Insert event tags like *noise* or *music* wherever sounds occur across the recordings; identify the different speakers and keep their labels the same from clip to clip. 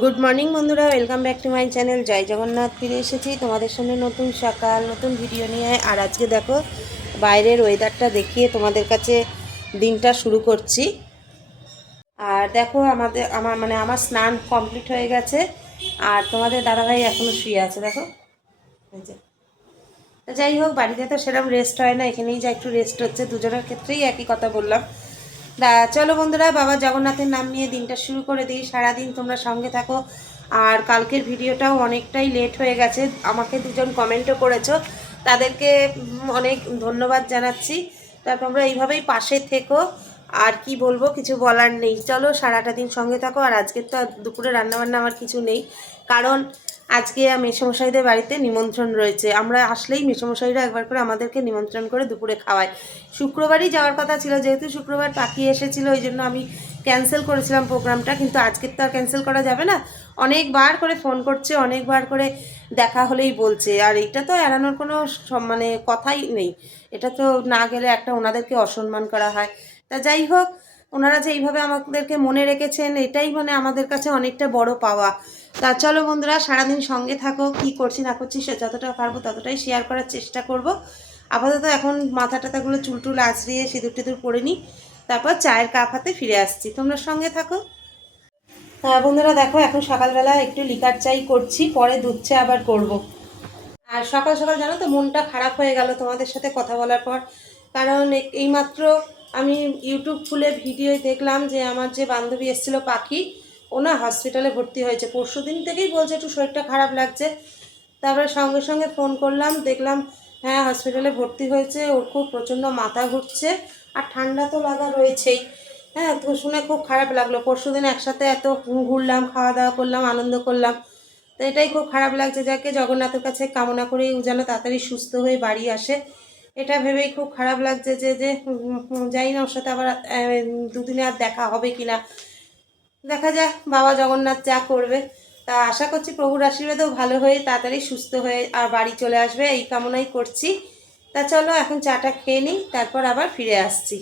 Speaker 1: Good morning বন্ধুরা। Welcome back to my channel জয় জগন্নাথ, ফিরে এসেছি তোমাদের সামনে নতুন সকাল, নতুন ভিডিও নিয়ে। আর আজকে দেখো, বাইরের ওয়েদারটা দেখিয়ে তোমাদের কাছে দিনটা শুরু করছি। আর দেখো, আমাদের আমার মানে আমার স্নান কমপ্লিট হয়ে গেছে। আর তোমাদের দাদাভাই এখনও শুয়ে আছে, দেখো। যাই হোক, বাড়িতে তো সেরকম রেস্ট হয় না। এখানেই যা একটু রেস্ট হচ্ছে। দুজনের ক্ষেত্রেই একই কথা বললাম। তা চলো বন্ধুরা, বাবা জগন্নাথের নাম নিয়ে দিনটা শুরু করে দিই। সারাদিন তোমরা সঙ্গে থাকো। আর কালকের ভিডিওটাও অনেকটাই লেট হয়ে গেছে। আমাকে দুজন কমেন্টও করেছ। তাদেরকে অনেক ধন্যবাদ জানাচ্ছি। তা তোমরা এইভাবেই পাশে থেকো। আর কি বলব, কিছু বলার নেই। চলো সারাটা দিন সঙ্গে থাকো। আর আজকের তো দুপুরে রান্নাবান্না আমার কিছু নেই। কারণ আজকে মেসমশাইদের বাড়িতে নিমন্ত্রণ রয়েছে। আমরা আসলেই মেসমশাইরা একবার করে আমাদেরকে নিমন্ত্রণ করে দুপুরে খাওয়ায় শুক্রবারই যাওয়ার কথা ছিল, যেহেতু শুক্রবার পাকিয়ে এসেছিল, ওই জন্য আমি ক্যান্সেল করেছিলাম প্রোগ্রামটা কিন্তু আজকে তো আর ক্যান্সেল করা যাবে না। অনেকবার করে ফোন করছে, অনেকবার করে দেখা হলেই বলছে। আর এটা তো এড়ানোর কোনো মানে কথাই নেই। এটা তো না গেলে একটা ওনাদেরকে অসম্মান করা হয়। তা যাই হোক ওনারা যে এইভাবে আমাদেরকে মনে রেখেছেন, এটাই মানে আমাদের কাছে অনেকটা বড় পাওয়া। তা চলো বন্ধুরা, সারাদিন সঙ্গে থাকো, কি করছি না করছি সে যতটা পারব ততটাই শেয়ার করার চেষ্টা করব। আপাতত এখন মাথা টাথাগুলো চুল টুল আছড়িয়ে সিঁদুর টিঁদুর পরে নিই, তারপর চায়ের কাপ হাতে ফিরে আসছি। তোমরা সঙ্গে থাকো। বন্ধুরা দেখো, এখন সকালবেলা একটু লিকার চাই করছি, পরে দুধ চা আবার করব। আর সকাল সকাল জানো তো, মনটা খারাপ হয়ে গেল তোমাদের সাথে কথা বলার পর। কারণ এই- এইমাত্র আমি ইউটিউব খুলে ভিডিও দেখলাম যে আমার যে বান্ধবী এসেছিল পাখি, ও না হসপিটালে ভর্তি হয়েছে। পরশু দিন থেকেই বলছে একটু শরীরটা খারাপ লাগছে। তারপরে সঙ্গে সঙ্গে ফোন করলাম, দেখলাম হ্যাঁ হসপিটালে ভর্তি হয়েছে, ওর খুব প্রচণ্ড মাথা ঘুরছে আর ঠান্ডা তো লাগা রয়েছেই। হ্যাঁ তো শুনে খুব খারাপ লাগল। পরশু দিন একসাথে এত ঘুরলাম খাওয়া দাওয়া করলাম, আনন্দ করলাম। তো এটাই খুব খারাপ লাগছে, যাকে জগন্নাথের কাছে কামনা করেই ও যেন তাড়াতাড়ি সুস্থ হয়ে বাড়ি আসে। এটা ভেবেই খুব খারাপ লাগছে যে যে জানি না ওর সাথে আবার দুদিনে আর দেখা হবে কি না দেখা যাক, বাবা জগন্নাথ যা করবে। তা আশা করছি প্রভুর আশীর্বাদেও ভালো হয়ে তাড়াতাড়ি সুস্থ হয়ে আর বাড়ি চলে আসবে, এই কামনাই করছি। তা চলো এখন চাটা খেয়ে নিই, তারপর আবার ফিরে আসছি।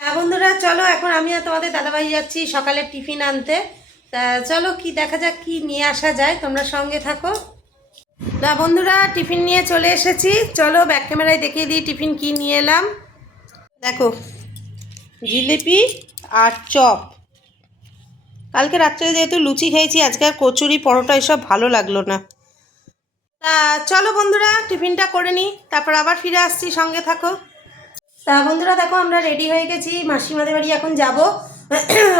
Speaker 1: হ্যাঁ বন্ধুরা, চলো, এখন আমি আর তোমাদের দাদাভাই যাচ্ছি সকালে টিফিন আনতে। তা চলো, কি দেখা যাক, কি নিয়ে আসা যায়, তোমরা সঙ্গে থাকো। না বন্ধুরা, টিফিন নিয়ে চলে এসেছি। চলো ব্যাক ক্যামেরায় দেখিয়ে দিই টিফিন কি নিয়ে এলাম। দেখো, জিলিপি আর চপ। কালকে রাত্রে যেহেতু লুচি খেয়েছি, আজকে আর কচুরি, পরোটা এসব ভালো লাগল না। তা চলো বন্ধুরা, টিফিনটা করে নিই, তারপর আবার ফিরে আসছি, সঙ্গে থাকো। তা বন্ধুরা, দেখো আমরা রেডি হয়ে গেছি, মাসিমাদের বাড়ি এখন যাব।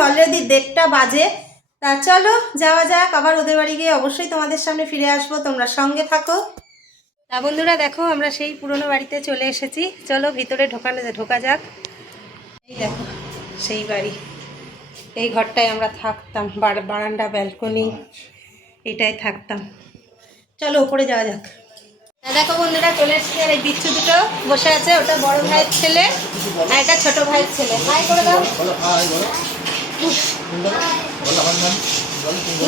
Speaker 1: অলরেডি *coughs* দেড়টা বাজে। তা চলো, যাওয়া যাক, আবার ওদের বাড়ি গিয়ে অবশ্যই তোমাদের সামনে ফিরে আসব, তোমরা সঙ্গে থাকো। তা বন্ধুরা, দেখো, আমরা সেই পুরনো বাড়িতে চলে এসেছি। চলো, ভিতরে ঢোকানো ঢোকা যাক। এই দেখো, সেই বাড়ি। এই ঘরটায় আমরা থাকতাম, বার- বারান্দা, ব্যালকনি, এটাই থাকতাম। চলো, ওপরে যাওয়া যাক। দেখো বন্ধুরা, চলে এসেছি আর এই বিচ্ছু দুটো। বসে আছে, ওটা বড় ভাইয়ের ছেলে আর এটা ছোট ভাইয়ের ছেলে। হাই করে দাও।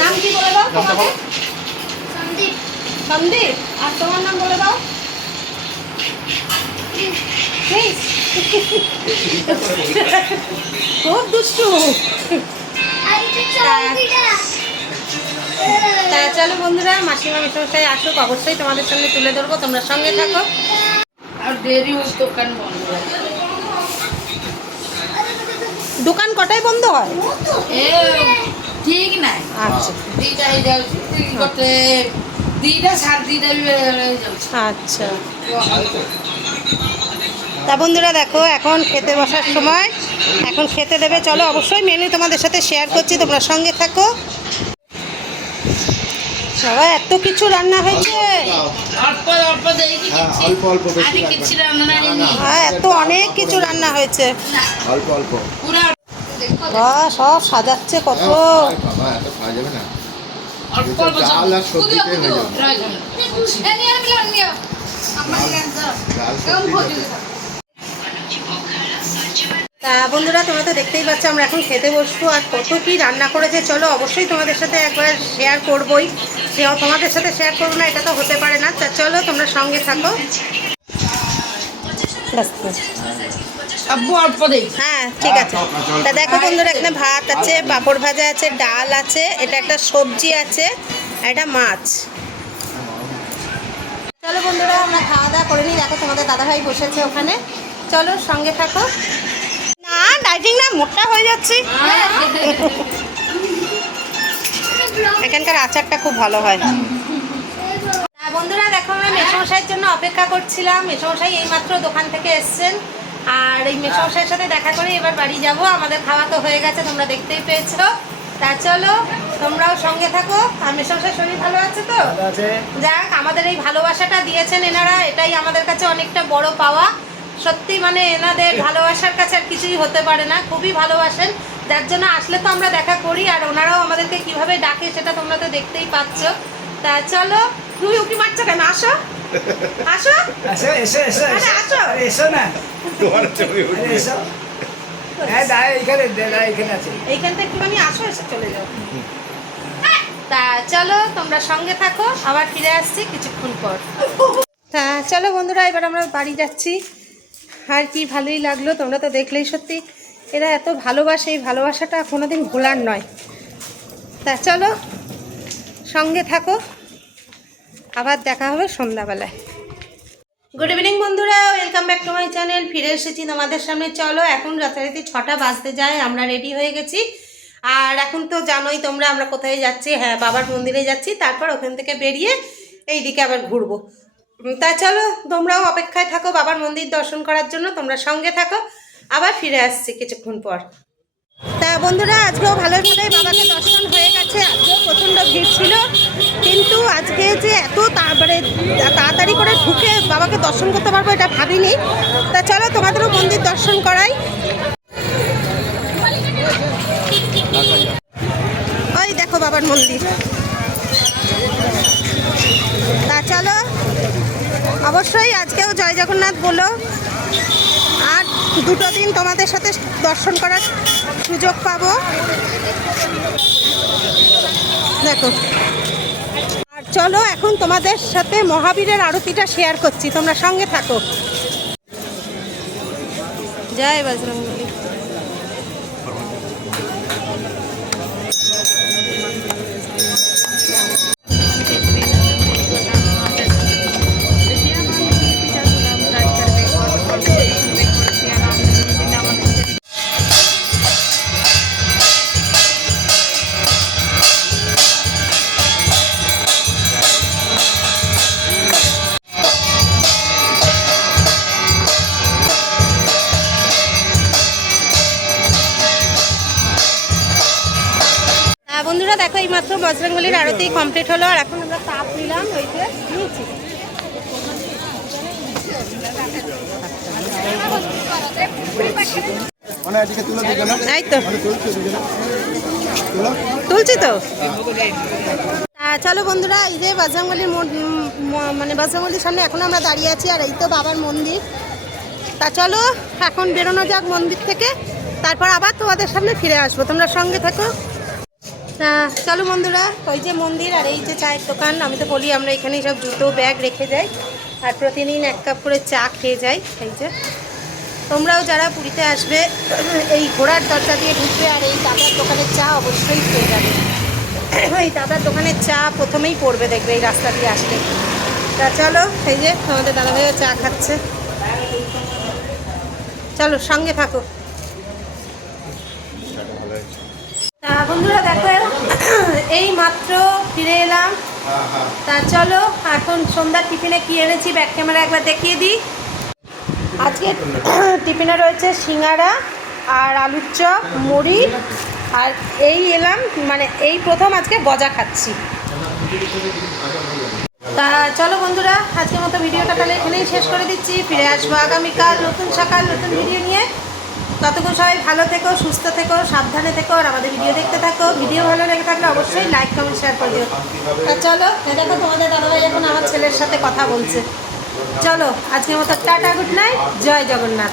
Speaker 1: নাম কি বলে দাও তোমাকে? সন্দীপ। আর তোমার নাম বলে দাও? খুব দুষ্টু। তা চলো বন্ধুরা মাসিমা মিশমশাই আসুক অবশ্যই তোমাদের সঙ্গে তুলে ধরবো তোমরা সঙ্গে থাকো।
Speaker 2: আর দেরি দোকান বন্ধ
Speaker 1: দোকান কটায় বন্ধ হয়?
Speaker 2: ঠিক নাই।
Speaker 1: আচ্ছা। আচ্ছা। তা বন্ধুরা দেখো এখন খেতে বসার সময়। এখন খেতে দেবে চলো অবশ্যই মেনু তোমাদের সাথে শেয়ার করছি তোমরা সঙ্গে থাকো। সবাই এত কিছু রান্না হয়েছে।
Speaker 3: হ্যাঁ
Speaker 1: এত অনেক কিছু রান্না হ্যাঁ, হয়েছে।
Speaker 3: অল্প
Speaker 1: সব সাজাচ্ছে কত।
Speaker 3: ডাল আর সবজিতে হয়ে যাবে
Speaker 1: তা বন্ধুরা তোমরা তো দেখতেই পাচ্ছ আমরা এখন খেতে বসবো আর কত কি রান্না করেছে। চলো অবশ্যই তোমাদের সাথে একবার শেয়ার করবোই। সে তোমাদের সাথে শেয়ার করব না এটা তো হতে পারে না। তা চলো তোমরা সঙ্গে থাকো। হ্যাঁ ঠিক আছে। তা দেখো বন্ধুরা এখানে ভাত আছে পাঁপড় ভাজা আছে ডাল আছে এটা একটা সবজি আছে মাছ। চলো বন্ধুরা আমরা খাওয়া দাওয়া করে নিই। দেখো তোমাদের দাদাভাই বসেছে ওখানে। চলো সঙ্গে থাকো। ডাইটিং না? মোটা হয়ে যাচ্ছি। এখানকার আচারটা খুব ভালো হয়। হ্যাঁ, বন্ধুরা দেখো আমরা মেসমশাইয়ের জন্য অপেক্ষা করছিলাম। মেসমশাই এইমাত্র দোকান থেকে এসছেন। আর এই মেসমশাইয়ের সাথে দেখা করে এবার বাড়ি যাব। আমাদের খাওয়া তো হয়ে গেছে তোমরা দেখতেই পেয়েছ। তা চলো তোমরাও সঙ্গে থাকো। আর মেসমশাই শরীর ভালো আছে তো? যাক আমাদের এই ভালোবাসাটা দিয়েছেন এনারা। এটাই আমাদের কাছে অনেকটা বড় পাওয়া। সত্যি মানে এনাদের ভালোবাসার কাছে আর কিছুই হতে পারে না খুবই ভালোবাসেন। যার জন্য আসলে তো আমরা দেখা করি আর ওনারাও আমাদেরকে কীভাবে ডাকে সেটা তোমরা তো দেখতেই পাচ্ছ। তা চলো তুমি উকি মারছো কেন? আসো। আসো।
Speaker 4: এসো এসো এসো
Speaker 1: আরে আসো।
Speaker 4: আরে এসো না।
Speaker 3: তোমার
Speaker 4: এসো। হ্যাঁ দাঁড়া এখানে দাঁড়া এখানে আছে।
Speaker 1: এইখান থেকে একটুখানি আসো এসে চলে যাও। তা চলো তোমরা সঙ্গে থাকো আবার ফিরে আসছি কিছুক্ষণ পর। তা চলো বন্ধুরা এবার আমরা বাড়ি যাচ্ছি। আর কি ভালোই লাগল, তোমরা তো দেখলেই সত্যি। এরা এত ভালোবাসে, এই ভালোবাসাটা কোনোদিন ভোলার নয়। তা চলো, সঙ্গে থাকো। আবার দেখা হবে সন্ধ্যাবেলায়। গুড ইভিনিং বন্ধুরা welcome back to my channel ফিরে এসেছি তোমাদের সামনে। চলো, এখন রাতারাতি ছটা বাজতে যায়, আমরা রেডি হয়ে গেছি। আর এখন তো জানোই তোমরা আমরা কোথায় যাচ্ছি। হ্যাঁ বাবার মন্দিরে যাচ্ছি, তারপর ওখান থেকে বেরিয়ে এই দিকে আবার ঘুরবো। তা চলো, তোমরাও অপেক্ষায় থাকো, বাবার মন্দির দর্শন করার জন্য, তোমরা সঙ্গে থাকো। আবার ফিরে আসছি কিছুক্ষণ পর। তা বন্ধুরা, আজকেও ভালোই ভালোই বাবাকে দর্শন হয়ে গেছে। আজকেও প্রচণ্ড ভিড় ছিল। কিন্তু আজকে যে এত তারপরে তাড়াতাড়ি করে ঢুকে বাবাকে দর্শন করতে পারব এটা ভাবিনি। তা চলো, তোমাদেরও মন্দির দর্শন করাই। ওই দেখো বাবার মন্দির তা চলো অবশ্যই আজকেও জয় জগন্নাথ বলো। আর দুটো দিন তোমাদের সাথে দর্শন করার সুযোগ পাবো। দেখো। আর চলো এখন তোমাদের সাথে মহাবীরের আরতিটা শেয়ার করছি, তোমরা সঙ্গে থাকো। জয় বজরঙ্গলী বন্ধুরা দেখো এই মাত্র বজরঙ্গলির আরতি কমপ্লিট হলো আর এখন আমরা তাপ নিলাম ওই যে নিয়েছি।
Speaker 3: মানে
Speaker 1: তো।
Speaker 3: মানে তুলছে
Speaker 1: তো। চলো বন্ধুরা এই যে বজরঙ্গলির মানে বজরঙ্গলির সামনে এখন আমরা দাঁড়িয়ে আছি আর এই তো বাবার মন্দির। তা চলো এখন বেরোনো যাক মন্দির থেকে তারপর আবার তোমাদের সামনে ফিরে আসব। তোমরা সঙ্গে থাকো। চলো বন্ধুরা, ওই যে মন্দির আর এই যে চায়ের দোকান, আমি তো বলি আমরা এখানেই সব জুতো, ব্যাগ রেখে যাই আর প্রতিদিন এক কাপ করে চা খেয়ে যাই, এই যে। তোমরাও যারা পুরীতে আসবে, এই ঘোড়ার দরজা দিয়ে ঢুকবে আর এই দাদার দোকানের চা অবশ্যই খেয়ে যাবে। এই দাদার দোকানের চা প্রথমেই পড়বে, দেখবে এই রাস্তা দিয়ে আসলে। তা চলো, এই যে আমাদের দাদা ভাইও চা খাচ্ছে। চলো, সঙ্গে থাকো তা বন্ধুরা দেখো, এই মাত্র ফিরে এলাম। তা চলো, এখন সন্ধ্যার টিফিনে কি এনেছি ব্যাক ক্যামেরা একবার দেখিয়ে দিই। আজকে টিফিনে রয়েছে সিঙ্গারা আর আলুর চপ, মুড়ি। আর এই এলাম মানে এই প্রথম আজকে গজা খাচ্ছি। তা চলো বন্ধুরা, আজকের মতো ভিডিওটা তাহলে এখানেই শেষ করে দিচ্ছি। ফিরে আসব আগামীকাল নতুন সকাল, নতুন ভিডিও নিয়ে। ততক্ষণ সবাই ভালো থেকো, সুস্থ থেকো, সাবধানে থেকো, আর আমাদের ভিডিও দেখতে থাকো। ভিডিও ভালো লেগে থাকলে অবশ্যই লাইক কমেন্ট শেয়ার করে দিও। আর চলো দেখো তোমাদের দাদাভাই এখন আমার ছেলের সাথে কথা বলছে। চলো, আজকের মতো টাটা গুড নাইট জয় জগন্নাথ।